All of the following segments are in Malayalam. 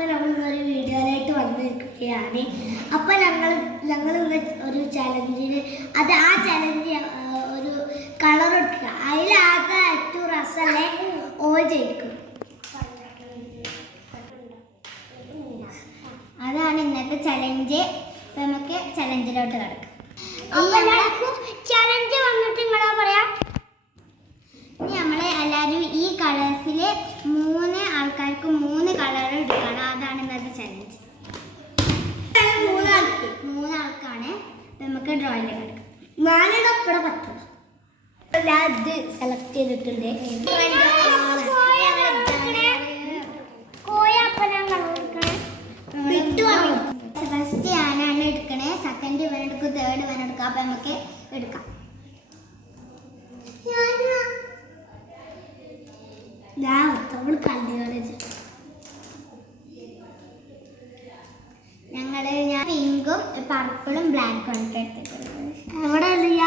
അപ്പോൾ നമ്മൾ ഒരു വീഡിയോയിലായിട്ട് വന്നിരിക്കുകയാണ്. അപ്പോൾ ഞങ്ങൾ ഒരു ചലഞ്ചിന് ആ ചലഞ്ച് ഒരു കളർ എടുക്കുക. അതിലാകെ ഏറ്റവും രസമല്ലേ ഓൾ ജയിക്കും. അതാണ് ഇന്നത്തെ ചലഞ്ച്. നമുക്ക് ചലഞ്ചിലോട്ട് കിടക്കാം. ചലഞ്ച് വന്നിട്ട് നിങ്ങളാ പറയാ. ഇനി നമ്മൾ എല്ലാവരും ഈ കളേഴ്സിൽ 3 ആൾക്കാർക്ക് 3 കളർ എടുക്കണം. അതാണ് ഇന്നത്തെ ചലഞ്ച്. 3 ആൾക്കാണ്. നമുക്ക് ഡ്രോയിങ് കിടക്കാം. 4 ഇവിടെ പറ്റും. ഞാൻ ഇത് സെലക്ട് ചെയ്തിട്ടുണ്ട്. ഫസ്റ്റ് ഞാനാണ് എടുക്കണേ. സെക്കൻഡ് ഇവൻ എടുക്കും, തേർഡ് ഇവൻ എടുക്കാം. അപ്പൊ നമുക്ക് എടുക്കാം. ഞാൻ പിങ്കും പർപ്പിളും ബ്ലാക്കും ആണ് എടുത്തിട്ടുള്ളത്. എവിടെ അല്ലയ്യ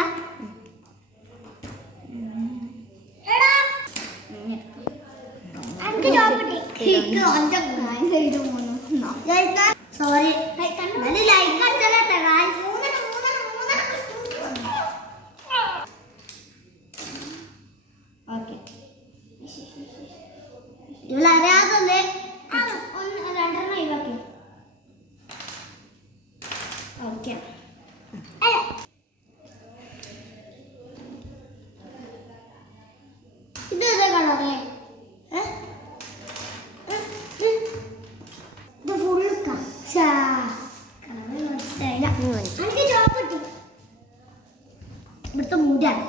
സോറി ലൈക്ക് ഓക്കെ. ഇവരറിയാതെ 2 ഒഴിവാക്കി. ഓക്കെ. ഇത് കളറേ ഇത് ഫുള്ള് എനിക്ക് ജോബ് കിട്ടി. ഇവിടുത്തെ മൂടാണ്.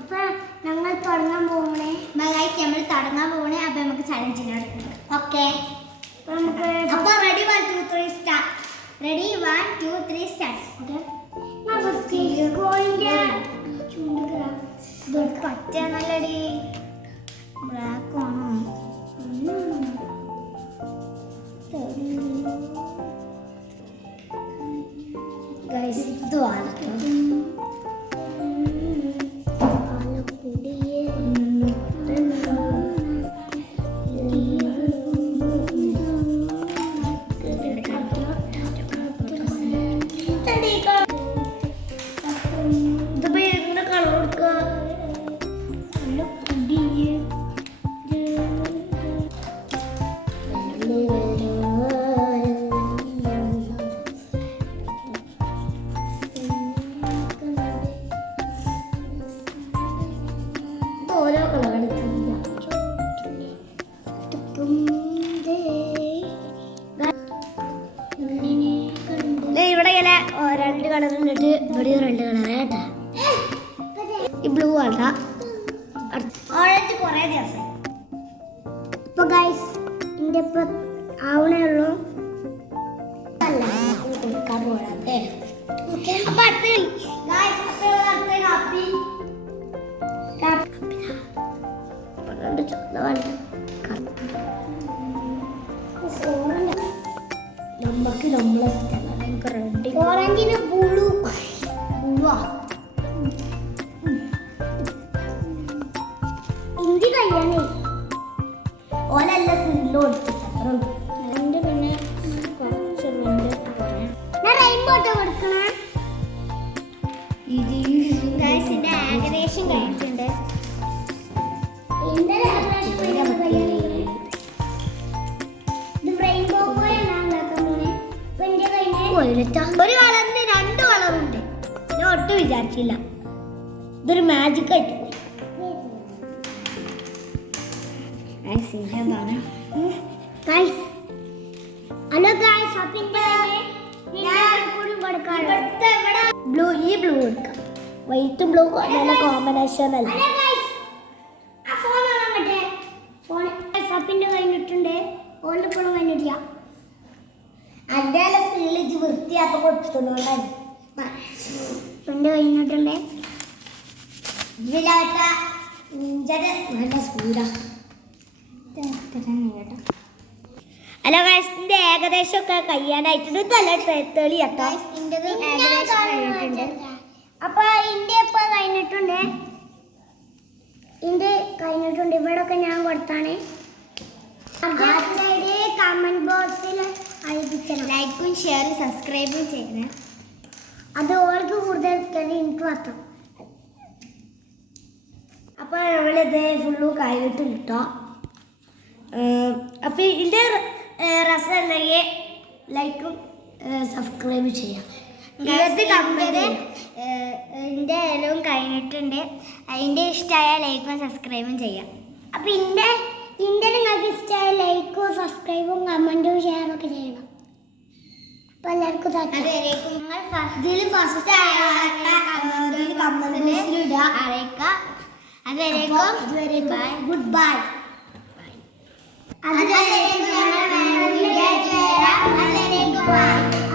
അപ്പൊ ഞങ്ങൾ തുടങ്ങാൻ പോകണേ. നമ്മൾ തുടങ്ങാൻ പോകണേ. അപ്പൊ നമുക്ക് ചലഞ്ചിനോട് ഓക്കെ. അപ്പൊ റെഡി 1 2 3 സ്റ്റാർട്ട്. Ready 1 2 3 start. പച്ച നല്ലടി ബ്ലാക്ക് ആണോ? ഗൈസ് ഇത് ഓരോ കളർ എടുക്കുന്നില്ല. ഇവിടെ ഇങ്ങനെ 2 കളർ ഉണ്ടിട്ട് ഇവിടെ 2 കളർ കേട്ടാ. ഈ ബ്ലൂ ആണ്ട ഓറഞ്ച് കുറേ ദിവസം. ഇപ്പൊ ഗൈസ് ഇതിന്റെ ഇപ്പൊ ആവണേ ഉള്ളൂ. കൊടുക്കാൻ പോകാതെ അപ്പൊ അടുത്ത് ഹാപ്പി നമുക്ക് നമ്മളെ റെഡി. ഓറഞ്ചിന് ബ്ലൂ ഇഞ്ചി കഴിയാനേ ഓലല്ല ഫുള്ള് കൊടുത്തിട്ടുണ്ട്. പിന്നെ കുറച്ച് റെയിൻബോ കൊടുക്കണേ. ഗൈസിന്റെ ഏകദേശം കഴിഞ്ഞിട്ടുണ്ട്. ഒരു കളറിന് 2 കളറുണ്ട്. ഞാൻ ഒട്ടും വിചാരിച്ചില്ല. ഇതൊരു മാജിക് ആയിട്ട് ബ്ലൂ. ഈ ബ്ലൂ എടുക്കാം. വൈറ്റ് ബ്ലൂ നല്ല കോമ്പിനേഷൻ അല്ല. കഴിഞ്ഞിട്ടുണ്ട്. ഓളിപ്പോഴും കഴിഞ്ഞിട്ടില്ല. അതിന്റെ സ്ത്രീലിച്ച് വൃത്തിയാത്ത കൊടുത്തുകൊണ്ടാണ് എൻ്റെ കഴിഞ്ഞിട്ടുണ്ട്. നല്ല സ്പീഡാ. ഹലോ ഗൈസ്, ഇതിന്റെ ഏകദേശം ഒക്കെ കഴിയാനായിട്ടുണ്ട്. നല്ല തെളി കേട്ടോ. അപ്പൊ ഇതിന്റെ ഇപ്പൊ കഴിഞ്ഞിട്ടുണ്ട്. ഇതിന്റെ കഴിഞ്ഞിട്ടുണ്ട്. ഇവിടെ ഒക്കെ ഞാൻ കൊടുത്താണ്. കമന്റ് ലൈക്കും ഷെയറും സബ്സ്ക്രൈബും ചെയ്യണേ. അത് ഓൾക്ക് കൂടുതൽ എനിക്ക് മാത്രം. അപ്പോൾ നമ്മളിത് ഫുള്ളും കഴിഞ്ഞിട്ട് കിട്ടോ. അപ്പോൾ ഇതിൻ്റെ രസം ഉണ്ടെങ്കിൽ ലൈക്കും സബ്സ്ക്രൈബ് ചെയ്യാം. എൻ്റെ എല്ലാം കഴിഞ്ഞിട്ടുണ്ട്. അതിൻ്റെ ഇഷ്ടമായ ലൈക്കും സബ്സ്ക്രൈബും ചെയ്യാം. അപ്പോൾ ഇതിൻ്റെ നിങ്ങൾക്ക് ഇഷ്ടമായ ലൈക്കും സബ്സ്ക്രൈബും കമൻറ്റും ഷെയറും ഒക്കെ ചെയ്യണം. അപ്പോൾ എല്ലാവർക്കും അതുവരേക്കും ഇതിൽ ഫസ്റ്റ് അറിയിക്കാം. അതുവരേക്കും ഗുഡ് ബൈ. അതുവരേക്കും ബൈ.